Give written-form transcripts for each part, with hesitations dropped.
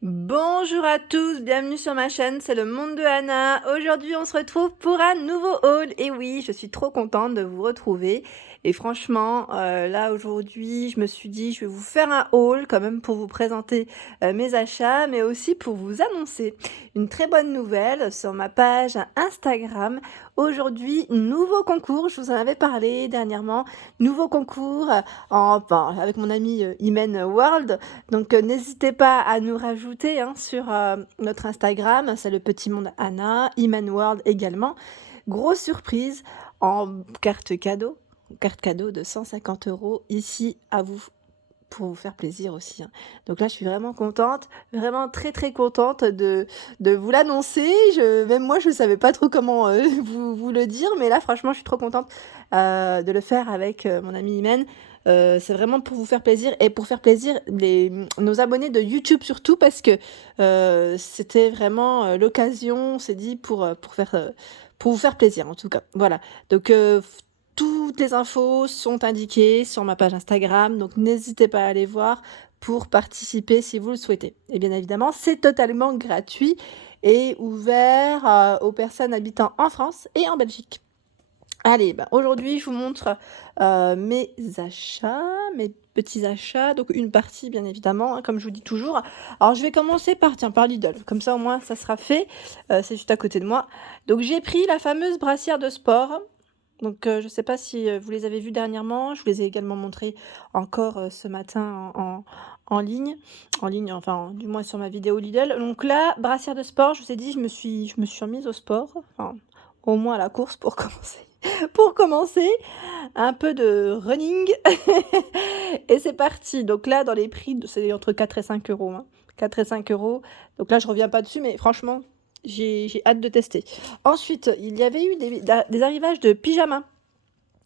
Bonjour à tous, bienvenue sur ma chaîne, c'est le monde de Anna. Aujourd'hui, on se retrouve pour un nouveau haul. Et oui, je suis trop contente de vous retrouver. Et franchement, là aujourd'hui, je me suis dit, je vais vous faire un haul quand même pour vous présenter mes achats, mais aussi pour vous annoncer une très bonne nouvelle sur ma page Instagram. Aujourd'hui, nouveau concours, je vous en avais parlé dernièrement, nouveau concours avec mon ami Imen World. Donc n'hésitez pas à nous rajouter sur notre Instagram, c'est le petit monde Anna, Iman World également. Grosse surprise en carte cadeau de 150 € ici à vous pour vous faire plaisir aussi. Donc là, je suis vraiment contente, vraiment très très contente de vous l'annoncer. Même moi, je ne savais pas trop comment vous le dire, mais là, franchement, je suis trop contente de le faire avec mon ami Imen. C'est vraiment pour vous faire plaisir et pour faire plaisir nos abonnés de YouTube surtout parce que c'était vraiment l'occasion, on s'est dit, pour vous faire plaisir en tout cas. Voilà. Donc toutes les infos sont indiquées sur ma page Instagram, donc n'hésitez pas à aller voir pour participer si vous le souhaitez. Et bien évidemment, c'est totalement gratuit et ouvert aux personnes habitant en France et en Belgique. Allez, aujourd'hui, je vous montre mes achats, mes petits achats. Donc, une partie, bien évidemment, comme je vous dis toujours. Alors, je vais commencer par Lidl. Comme ça, au moins, ça sera fait. C'est juste à côté de moi. Donc, j'ai pris la fameuse brassière de sport. Donc, je ne sais pas si vous les avez vues dernièrement. Je vous les ai également montrées encore ce matin en ligne. Enfin, du moins sur ma vidéo Lidl. Donc là, brassière de sport, je vous ai dit, je me suis remise au sport. Enfin, au moins à la course pour commencer. Pour commencer, un peu de running. Et c'est parti. Donc là, dans les prix, c'est entre 4 et 5 euros. 4 et 5 euros. Donc là, je reviens pas dessus, mais franchement, j'ai hâte de tester. Ensuite, il y avait eu des arrivages de pyjamas.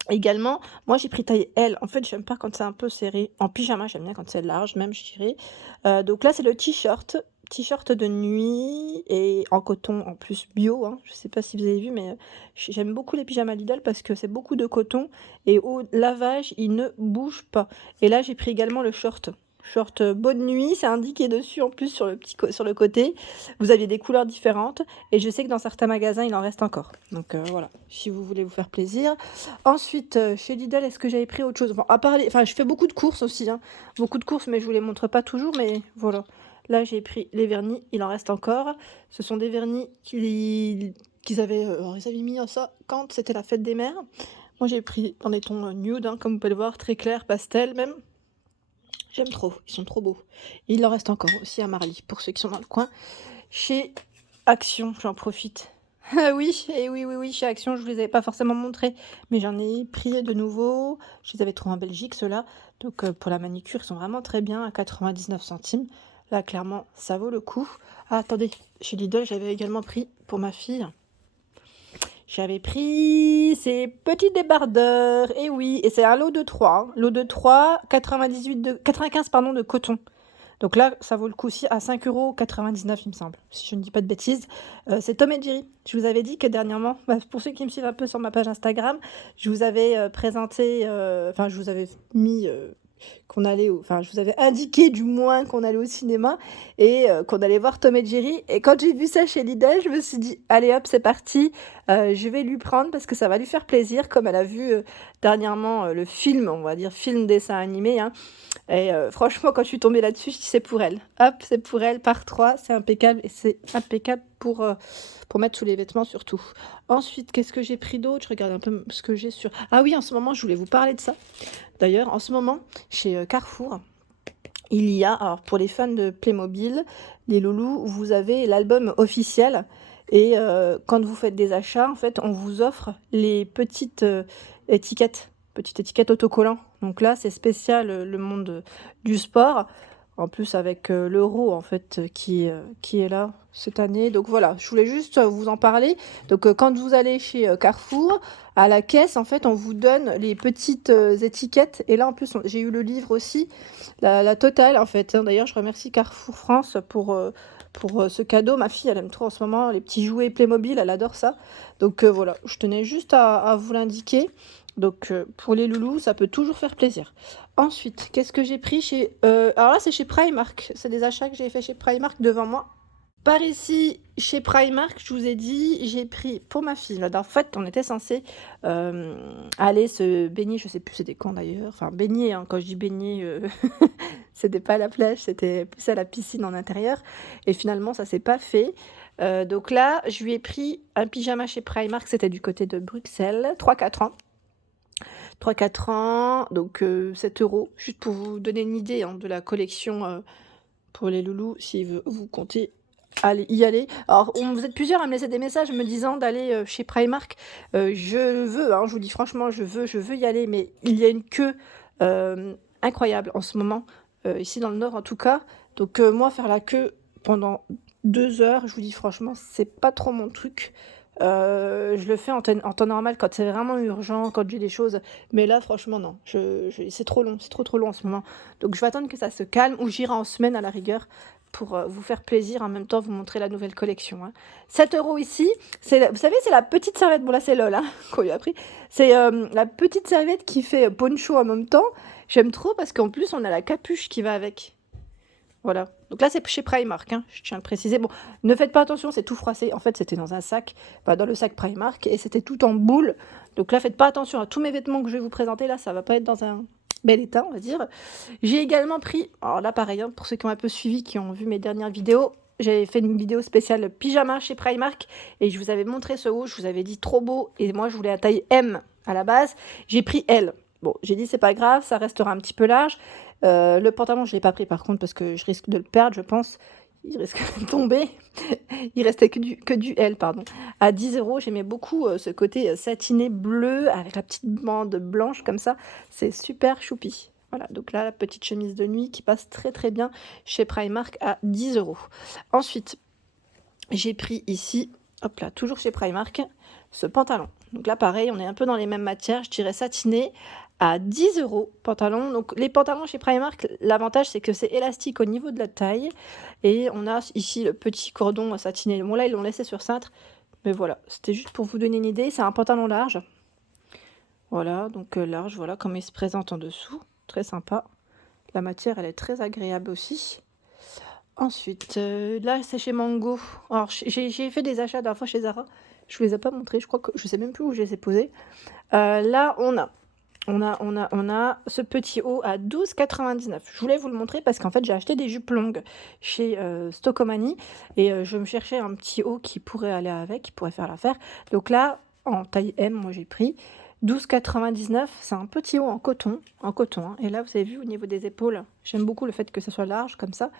Également, moi j'ai pris taille L. En fait, j'aime pas quand c'est un peu serré. En pyjama, j'aime bien quand c'est large, même, je dirais. Donc là, c'est le t-shirt. T-shirt de nuit et en coton en plus bio. Je sais pas si vous avez vu, mais j'aime beaucoup les pyjamas Lidl parce que c'est beaucoup de coton et au lavage, il ne bouge pas. Et là, j'ai pris également le short. Short bonne nuit, c'est indiqué dessus en plus sur sur le côté. Vous aviez des couleurs différentes et je sais que dans certains magasins, il en reste encore. Donc voilà, si vous voulez vous faire plaisir. Ensuite, chez Lidl, est-ce que j'avais pris autre chose? Bon, à part enfin, je fais beaucoup de courses aussi, beaucoup de courses, mais je vous les montre pas toujours, mais voilà. Là, j'ai pris les vernis, il en reste encore. Ce sont des vernis qu'ils avaient, alors ils avaient mis ça quand c'était la fête des mères. Moi, j'ai pris dans des tons nude, comme vous pouvez le voir, très clair, pastel même. J'aime trop, ils sont trop beaux. Et il en reste encore aussi à Marly, pour ceux qui sont dans le coin. Chez Action, j'en profite. Ah oui, et oui, chez Action, je vous les avais pas forcément montrés, mais j'en ai pris de nouveau. Je les avais trouvés en Belgique, ceux-là. Donc pour la manicure, ils sont vraiment très bien, à 99 centimes. Là, clairement, ça vaut le coup. Ah, attendez, chez Lidl, j'avais également pris pour ma fille. J'avais pris ces petits débardeurs, et oui, et c'est un lot de 3. Lot de 3, 95 pardon, de coton. Donc là, ça vaut le coup aussi à 5,99 €, il me semble, si je ne dis pas de bêtises. C'est Tom et Jerry. Je vous avais dit que dernièrement, pour ceux qui me suivent un peu sur ma page Instagram, je vous avais présenté, enfin, je vous avais mis enfin, je vous avais indiqué du moins qu'on allait au cinéma et qu'on allait voir Tom et Jerry. Et quand j'ai vu ça chez Lidl, je me suis dit, allez hop, c'est parti, je vais lui prendre parce que ça va lui faire plaisir, comme elle a vu dernièrement le film, on va dire film dessin animé. Et franchement, quand je suis tombée là-dessus, je dis c'est pour elle. Hop, c'est pour elle, par 3, c'est impeccable. Et c'est impeccable pour mettre sous les vêtements surtout. Ensuite, qu'est-ce que j'ai pris d'autre? Je regarde un peu ce que j'ai sur... Ah oui, en ce moment, je voulais vous parler de ça. D'ailleurs, en ce moment, chez Carrefour, il y a, alors pour les fans de Playmobil, les loulous, vous avez l'album officiel. Et quand vous faites des achats, en fait, on vous offre les étiquettes, petites étiquettes autocollants. Donc là, c'est spécial le monde du sport. En plus, avec l'euro, en fait, qui est là. cette année. Donc voilà, je voulais juste vous en parler. Donc quand vous allez chez Carrefour, à la caisse, en fait, on vous donne les petites étiquettes. Et là, en plus, j'ai eu le livre aussi, la totale, en fait. Hein. D'ailleurs, je remercie Carrefour France pour ce cadeau. Ma fille, elle aime trop en ce moment les petits jouets Playmobil, elle adore ça. Donc voilà, je tenais juste à vous l'indiquer. Donc pour les loulous, ça peut toujours faire plaisir. Ensuite, qu'est-ce que j'ai pris chez... alors là, c'est chez Primark. C'est des achats que j'ai fait chez Primark devant moi. Par ici, chez Primark, je vous ai dit, j'ai pris pour ma fille. Là, en fait, on était censé aller se baigner, je sais plus c'était quand d'ailleurs. Enfin, baigner, hein, quand je dis baigner, c'était pas à la plage, c'était plus à la piscine en intérieur. Et finalement, ça s'est pas fait. Donc là, je lui ai pris un pyjama chez Primark, c'était du côté de Bruxelles, 3-4 ans. 3-4 ans, donc 7 euros, juste pour vous donner une idée hein, de la collection pour les loulous, si vous comptez y aller. Alors, vous êtes plusieurs à me laisser des messages me disant d'aller chez Primark. Je veux, hein, je vous dis franchement, je veux y aller, mais il y a une queue incroyable en ce moment, ici dans le Nord en tout cas. Donc moi, faire la queue pendant 2 heures, je vous dis franchement, c'est pas trop mon truc. Je le fais en temps normal quand c'est vraiment urgent, quand j'ai des choses. Mais là, franchement, non. C'est trop long, c'est trop long en ce moment. Donc je vais attendre que ça se calme ou j'irai en semaine à la rigueur pour vous faire plaisir, en même temps vous montrer la nouvelle collection. Hein. 7 euros ici, vous savez, c'est la petite serviette, bon là c'est LOL hein, qu'on lui a pris, c'est la petite serviette qui fait poncho en même temps. J'aime trop parce qu'en plus on a la capuche qui va avec. Voilà. Donc là, c'est chez Primark, hein, je tiens à le préciser. Bon, ne faites pas attention, c'est tout froissé. En fait, c'était dans un sac, dans le sac Primark, et c'était tout en boule. Donc là, faites pas attention à tous mes vêtements que je vais vous présenter. Là, ça va pas être dans un bel état, on va dire. J'ai également pris, alors là, pareil, hein, pour ceux qui ont un peu suivi, qui ont vu mes dernières vidéos, j'ai fait une vidéo spéciale pyjama chez Primark, et je vous avais montré ce haut, je vous avais dit trop beau, et moi, je voulais la taille M à la base. J'ai pris L. Bon, j'ai dit c'est pas grave, ça restera un petit peu large. Le pantalon, je l'ai pas pris par contre parce que je risque de le perdre, je pense. Il risque de tomber. Il restait que du L, pardon. À 10 euros, j'aimais beaucoup ce côté satiné bleu avec la petite bande blanche comme ça. C'est super choupi. Voilà, donc là, la petite chemise de nuit qui passe très très bien chez Primark à 10 euros. Ensuite, j'ai pris ici, hop là, toujours chez Primark, ce pantalon. Donc là, pareil, on est un peu dans les mêmes matières, je dirais satiné, à 10 euros pantalon. Donc les pantalons chez Primark, l'avantage c'est que c'est élastique au niveau de la taille. Et on a ici le petit cordon satiné. Bon là, ils l'ont laissé sur cintre. Mais voilà, c'était juste pour vous donner une idée. C'est un pantalon large. Voilà, donc large, voilà comment il se présente en dessous. Très sympa. La matière, elle est très agréable aussi. Ensuite, là, c'est chez Mango. Alors, j'ai fait des achats d'un fois chez Zara. Je vous les ai pas montrés. Je crois que je sais même plus où je les ai posés. Là, on a ce petit haut à 12,99 €. Je voulais vous le montrer parce qu'en fait, j'ai acheté des jupes longues chez Stocomanie et je me cherchais un petit haut qui pourrait aller avec, qui pourrait faire l'affaire. Donc là, en taille M, moi j'ai pris 12,99 €. C'est un petit haut en coton, hein. Et là, vous avez vu au niveau des épaules, j'aime beaucoup le fait que ça soit large comme ça.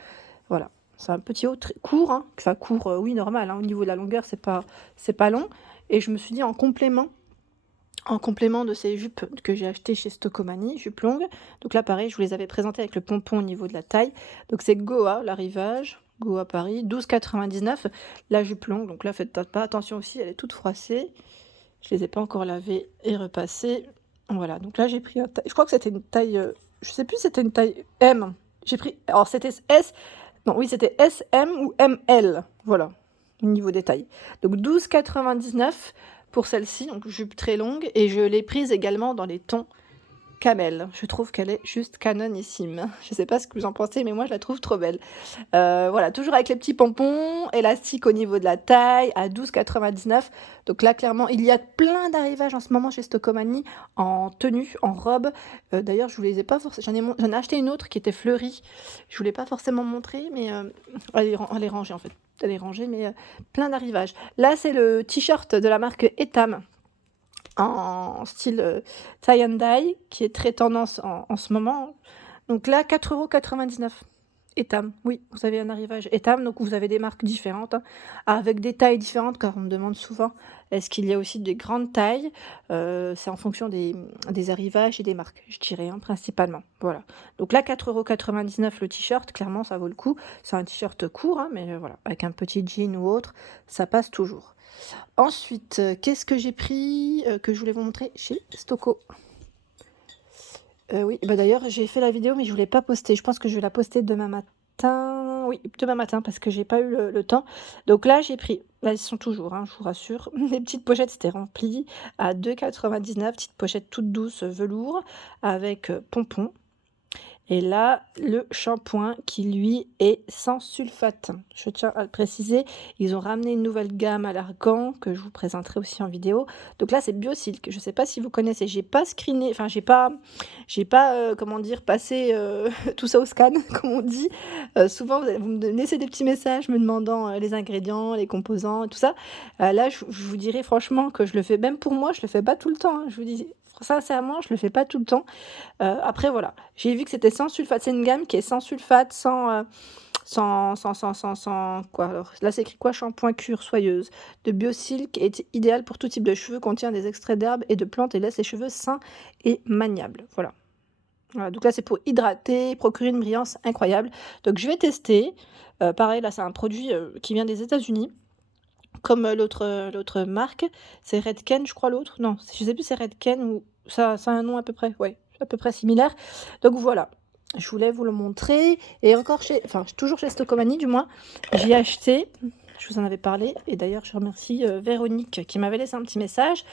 Voilà, c'est un petit haut très court, hein. Enfin court, oui normal, hein. Au niveau de la longueur, c'est pas long. Et je me suis dit en complément de ces jupes que j'ai achetées chez Stocomanie, jupes longues. Donc là, pareil, je vous les avais présentées avec le pompon au niveau de la taille. Donc c'est Goa, l'arrivage, Goa Paris, 12,99 €. La jupe longue, donc là, faites pas attention aussi, elle est toute froissée. Je les ai pas encore lavées et repassées. Voilà, donc là, j'ai pris je crois que c'était une taille, je sais plus si c'était une taille M. J'ai pris, alors c'était S, non, oui, c'était SM ou ML, voilà, au niveau des tailles. Donc 12,99 € pour celle-ci, donc jupe très longue, et je l'ai prise également dans les tons camel. Je trouve qu'elle est juste canonissime. Je sais pas ce que vous en pensez, mais moi je la trouve trop belle. Voilà, toujours avec les petits pompons, élastiques au niveau de la taille, à 12,99 €. Donc là, clairement, il y a plein d'arrivages en ce moment chez Stocomanie, en tenue, en robe. D'ailleurs, je vous les ai pas forcément... J'en ai acheté une autre qui était fleurie. Je vous l'ai pas forcément montrée, mais elle est rangée en fait. Elle est rangée, mais plein d'arrivages. Là, c'est le t-shirt de la marque Etam, en style tie and dye, qui est très tendance en ce moment. Donc là, 4,99 €. Etam, oui, vous avez un arrivage Etam, donc vous avez des marques différentes, hein, avec des tailles différentes, car on me demande souvent: «Est-ce qu'il y a aussi des grandes tailles?» C'est en fonction des arrivages et des marques, je dirais, hein, principalement, voilà. Donc là, 4,99 € le t-shirt, clairement ça vaut le coup. C'est un t-shirt court, hein, mais voilà, avec un petit jean ou autre, ça passe toujours. Ensuite, qu'est-ce que j'ai pris, que je voulais vous montrer chez Stoco? Oui, bah, d'ailleurs, j'ai fait la vidéo, mais je voulais pas poster. Je pense que je vais la poster demain matin. Oui, demain matin parce que j'ai pas eu le temps. Donc là, j'ai pris là, ils sont toujours, hein, je vous rassure. Les petites pochettes, c'était rempli à 2,99 €, petites pochettes toutes douces, velours avec, pompons. Et là, le shampoing qui, lui, est sans sulfate. Je tiens à le préciser. Ils ont ramené une nouvelle gamme à l'argan que je vous présenterai aussi en vidéo. Donc là, c'est Biosilk. Je ne sais pas si vous connaissez. J'ai pas screené, enfin, j'ai pas, comment dire, passé tout ça au scan, comme on dit. Souvent, vous me laissez des petits messages me demandant les ingrédients, les composants, tout ça. Là, je vous dirais franchement que je le fais, même pour moi, je le fais pas tout le temps, hein. Je vous dis sincèrement, je le fais pas tout le temps. Après voilà, j'ai vu que c'était sans sulfate. C'est une gamme qui est sans sulfate, sans quoi alors? Là, c'est écrit quoi? Shampoing cure soyeuse de Biosilk est idéal pour tout type de cheveux, contient des extraits d'herbes et de plantes et laisse les cheveux sains et maniables. Voilà. Voilà, donc là, c'est pour hydrater, procurer une brillance incroyable. Donc je vais tester. Pareil, là, c'est un produit, qui vient des États-Unis, comme, l'autre marque. C'est Redken, je crois l'autre? Non, je sais plus si c'est Redken ou ça a un nom à peu près, ouais, à peu près similaire. Donc voilà, je voulais vous le montrer et encore toujours chez Stocomanie du moins, j'ai acheté, je vous en avais parlé et d'ailleurs je remercie, Véronique qui m'avait laissé un petit message,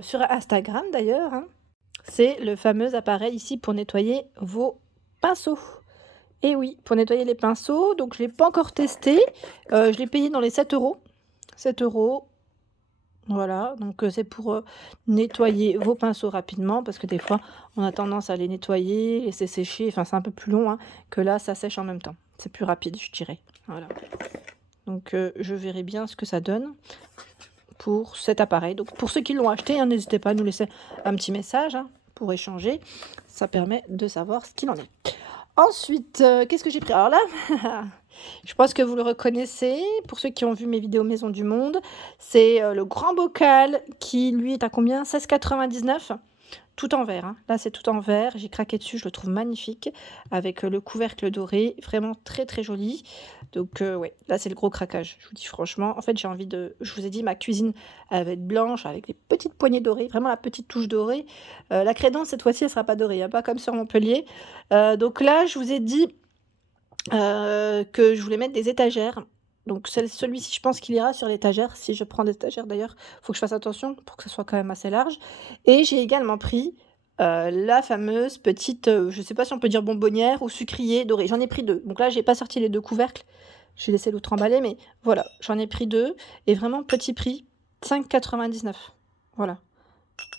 sur Instagram d'ailleurs, hein. C'est le fameux appareil ici pour nettoyer vos pinceaux. Et oui, pour nettoyer les pinceaux, donc je l'ai pas encore testé, je l'ai payé dans les 7 €. 7 €, voilà, donc c'est pour, nettoyer vos pinceaux rapidement parce que des fois, on a tendance à les nettoyer, laisser sécher, enfin c'est un peu plus long, hein, que là, ça sèche en même temps. C'est plus rapide, je dirais, voilà. Donc je verrai bien ce que ça donne pour cet appareil. Donc pour ceux qui l'ont acheté, hein, n'hésitez pas à nous laisser un petit message, hein, pour échanger. Ça permet de savoir ce qu'il en est. Ensuite, qu'est-ce que j'ai pris? Alors là, je pense que vous le reconnaissez, pour ceux qui ont vu mes vidéos Maison du Monde, c'est, le grand bocal qui lui est à combien? 16,99 €, tout en verre, hein. Là, c'est tout en verre, j'ai craqué dessus, je le trouve magnifique avec, le couvercle doré, vraiment très, très joli. Donc ouais, là, c'est le gros craquage, je vous dis franchement. En fait, j'ai envie de je vous ai dit, ma cuisine, elle va être blanche avec des petites poignées dorées, vraiment la petite touche dorée. La crédence, cette fois-ci, elle sera pas dorée, hein, pas comme sur Montpellier. Donc là, je vous ai dit que je voulais mettre des étagères. Donc celui-ci, je pense qu'il ira sur l'étagère. Si je prends des étagères d'ailleurs, il faut que je fasse attention pour que ce soit quand même assez large. Et j'ai également pris, la fameuse petite, je ne sais pas si on peut dire bonbonnière ou sucrier doré. J'en ai pris 2. Donc là, j'ai pas sorti les 2 couvercles. J'ai laissé l'autre emballé, mais voilà, j'en ai pris 2 et vraiment petit prix, 5,99 €. Voilà.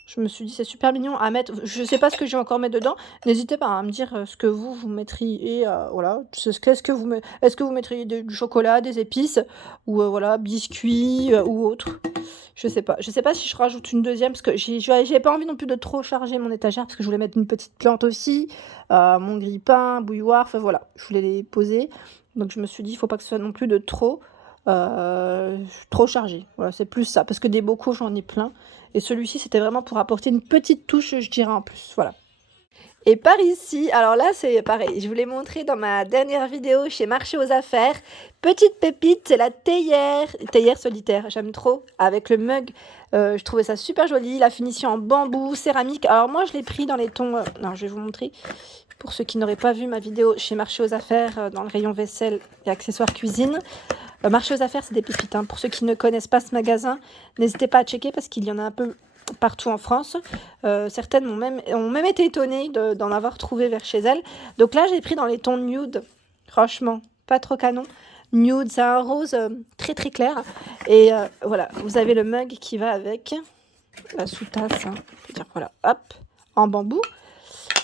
Je me suis dit: «C'est super mignon à mettre». Je sais pas ce que je vais encore mettre dedans. N'hésitez pas, hein, à me dire, ce que vous mettriez, voilà. Qu'est-ce que vous me est-ce que vous mettriez du chocolat, des épices ou, voilà, biscuits, ou autre? Je sais pas. Je sais pas si je rajoute une deuxième parce que j'avais pas envie non plus de trop charger mon étagère parce que je voulais mettre une petite plante aussi, mon grille-pain, bouilloire, enfin voilà, je voulais les poser. Donc je me suis dit: «Il faut pas que ce soit non plus de trop chargé». Voilà, c'est plus ça parce que des bocaux, j'en ai plein. Et celui-ci, c'était vraiment pour apporter une petite touche, je dirais, en plus, voilà. Et par ici, alors là, c'est pareil, je vous l'ai montré dans ma dernière vidéo chez Marché aux Affaires. Petite pépite, c'est la théière solitaire, j'aime trop, avec le mug. Je trouvais ça super joli, la finition en bambou, céramique. Alors moi, je l'ai pris dans les tons... non, je vais vous montrer, pour ceux qui n'auraient pas vu ma vidéo chez Marché aux Affaires, dans le rayon vaisselle et accessoires cuisine. Marché aux Affaires, c'est des pépites, hein. Pour ceux qui ne connaissent pas ce magasin, n'hésitez pas à checker parce qu'il y en a un peu partout en France. Certaines ont même été étonnées d'en avoir trouvé vers chez elles. Donc là, j'ai pris dans les tons nude. Franchement, pas trop canon. Nude, c'est un rose très très clair. Et voilà, vous avez le mug qui va avec la sous-tasse. Hein. Je veux dire, voilà, hop, en bambou.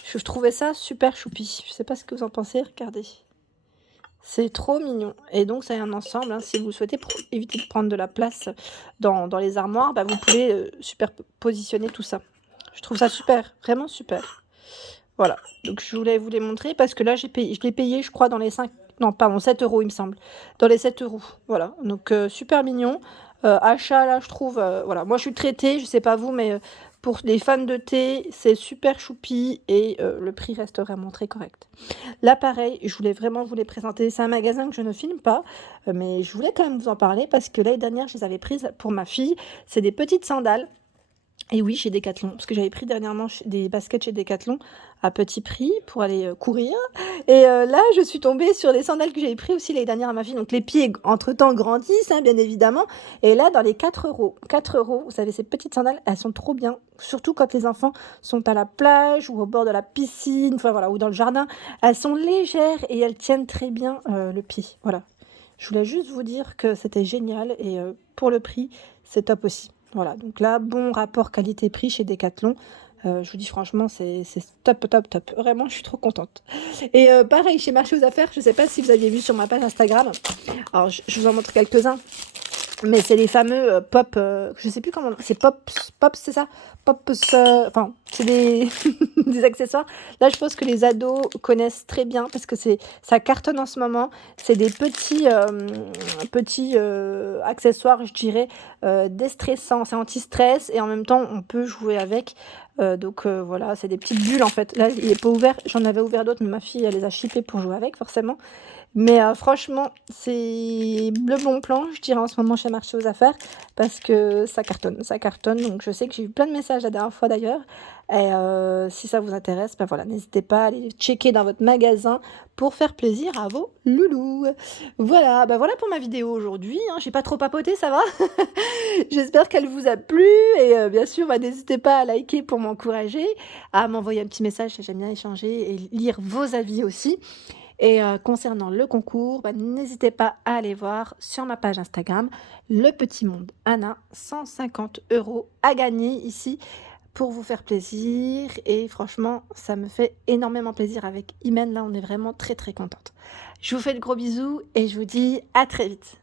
Je trouvais ça super choupi. Je sais pas ce que vous en pensez, regardez. C'est trop mignon et donc c'est un ensemble, hein, si vous souhaitez pour éviter de prendre de la place dans les armoires, bah, vous pouvez, superpositionner tout ça. Je trouve ça super, vraiment super. Voilà, donc je voulais vous les montrer parce que là, je l'ai payé, je crois, dans les 5, non, pardon, 7 € il me semble. Dans les 7 €. Voilà, donc super mignon. Achat là, je trouve, voilà, moi je suis très thé, je sais pas vous, mais pour les fans de thé, c'est super choupi et le prix reste vraiment très correct. Là, pareil, je voulais vraiment vous les présenter. C'est un magasin que je ne filme pas, mais je voulais quand même vous en parler parce que l'année dernière, je les avais prises pour ma fille. C'est des petites sandales. Et oui, chez Decathlon, parce que j'avais pris dernièrement des baskets chez Decathlon à petit prix pour aller courir. Et là, je suis tombée sur les sandales que j'avais pris aussi l'année dernière à ma fille. Donc les pieds, entre-temps, grandissent, hein, bien évidemment. Et là, dans les 4 €, 4 €, vous savez, ces petites sandales, elles sont trop bien. Surtout quand les enfants sont à la plage ou au bord de la piscine, enfin voilà, ou dans le jardin. Elles sont légères et elles tiennent très bien le pied. Voilà. Je voulais juste vous dire que c'était génial et pour le prix, c'est top aussi. Voilà, donc là, bon rapport qualité-prix chez Decathlon. Je vous dis franchement, c'est top, top, top. Vraiment, je suis trop contente. Et pareil, chez Marché aux Affaires, je ne sais pas si vous aviez vu sur ma page Instagram. Alors, je vous en montre quelques-uns. Mais c'est les fameux pop, je sais plus comment, c'est pop, c'est ça? Pop, enfin, c'est des, des accessoires. Là, je pense que les ados connaissent très bien parce que ça cartonne en ce moment. C'est des petits accessoires, je dirais, déstressants. C'est anti-stress et en même temps, on peut jouer avec. Donc voilà, c'est des petites bulles en fait. Là, il est pas ouvert. J'en avais ouvert d'autres, mais ma fille, elle les a chippées pour jouer avec, forcément. Mais franchement, c'est le bon plan, je dirais, en ce moment chez Marché aux Affaires parce que ça cartonne, ça cartonne. Donc je sais que j'ai eu plein de messages la dernière fois d'ailleurs et si ça vous intéresse, bah, voilà, n'hésitez pas à aller checker dans votre magasin pour faire plaisir à vos loulous. Voilà, bah, voilà pour ma vidéo aujourd'hui, hein. J'ai pas trop papoté, ça va? J'espère qu'elle vous a plu et bien sûr, bah, n'hésitez pas à liker pour m'encourager, à m'envoyer un petit message, j'aime bien échanger et lire vos avis aussi. Et concernant le concours, bah, n'hésitez pas à aller voir sur ma page Instagram Le Petit Monde Anna, 150 € à gagner ici pour vous faire plaisir et franchement, ça me fait énormément plaisir avec Imen, là, on est vraiment très, très contente. Je vous fais de gros bisous et je vous dis à très vite.